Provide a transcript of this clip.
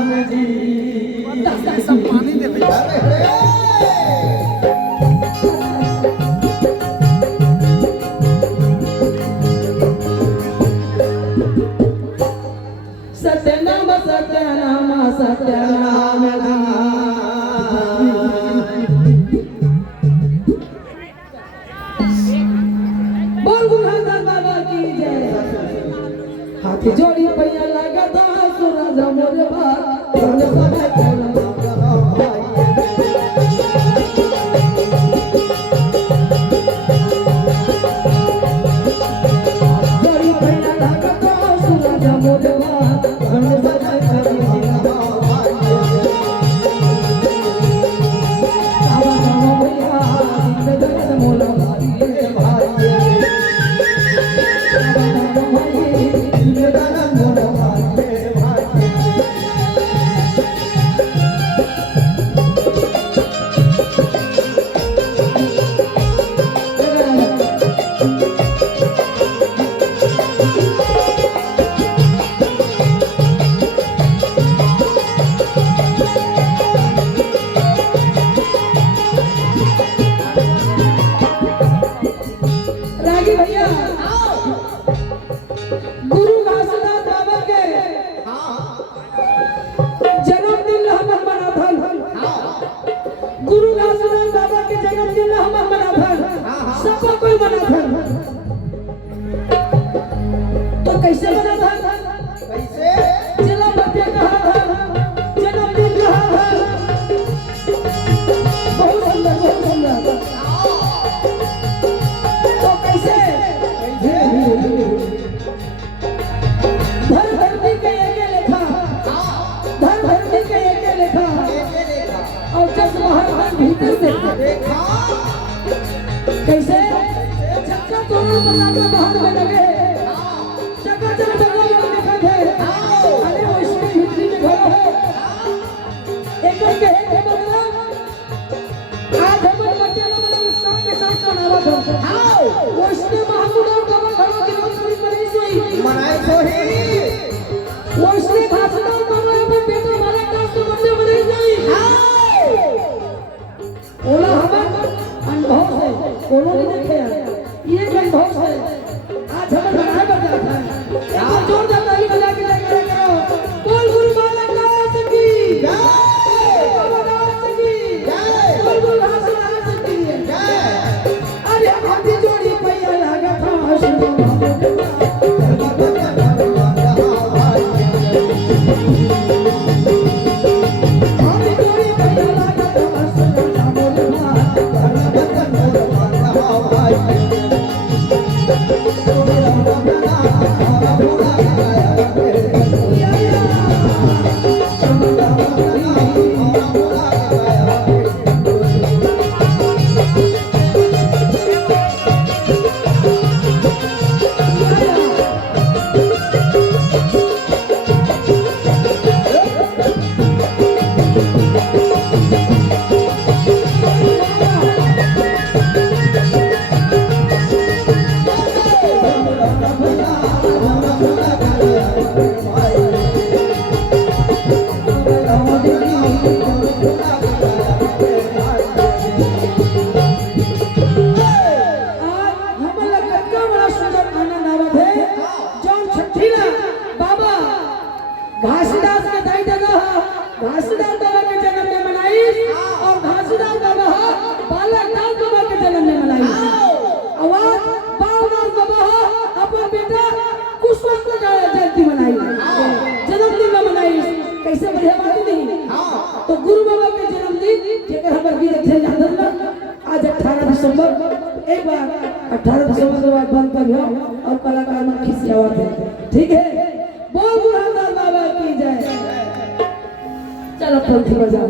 राम जी सब पानी दे भैया। सत्यनाम सत्यनाम सत्यनाम बोल बुलंद बाबा की जय। हाथ जोड़ी पैया लगता सूरज मोरे बात धन सदा करम जोड़ी पैया लगता सूरज मोरे बात धन सदा करम आवा जाओ भैया दर्द मोला भाई भाई रागी भैया गुरु घासदास बाबा के जन्मदिन हमर मनाथन। गुरु घासदास बाबा के जन्मदिन हमर मनाथन, सबको कोई मनाथन। तो कैसे मनाथन? कैसे जिला बच्चे कहा था जन्मदिन कहा था, बहुत सुंदर बहुत सुंदर। तो कैसे धर धरती के एके लेखा, धर धरती के एके लेखा और जस महाराज भीतर से कैसे चक्का तोड़ा बनाकर बाहर में लगे चक्का चल चक्का में देखा थे अरे वैष्णव हिंदी में घर है एक के बदला आज हमर बच्चे लोग उत्साह के साथ मनावा था वैष्णव महापुरुष बाबा घरों की रोज पूरी मनाई सोई मनाए तो ही वैष्णव घासदास बाबा अपने बेटा वाला दास को बच्चे मनाई सोई ओला हमर अनुभव है कोनो नहीं देखे ये एक अनुभव है आज हमें बनाए बजा था एक जोर जाता ही बजा के जाके करो बोल गुरु बालक दास की जय बाबा दास की जय बोल गुरु घासदास की जय। अरे हाथी जोड़ी पैया लगा था सुनो हाथी जोड़ी पैया लगा था सुनो घासीदास के दाई दादा घासीदास बाबा के जन्म में मनाई और घासीदास बाबा बालक दास बाबा के जन्म में मनाई आवाज बावदास बाबा अपन बेटा कुशवंत का जयंती मनाई जन्मदिन में मनाई कैसे बढ़िया बात नहीं। तो गुरु बाबा के जन्मदिन जेकर हमर वीर थे यादव आज 18 दिसंबर एक बार 18 दिसंबर के बाद बंद कर और कलाकार मन खिसियावत है ठीक है। बोल बुलंद बाबा की जय। चलो पंथी बजा।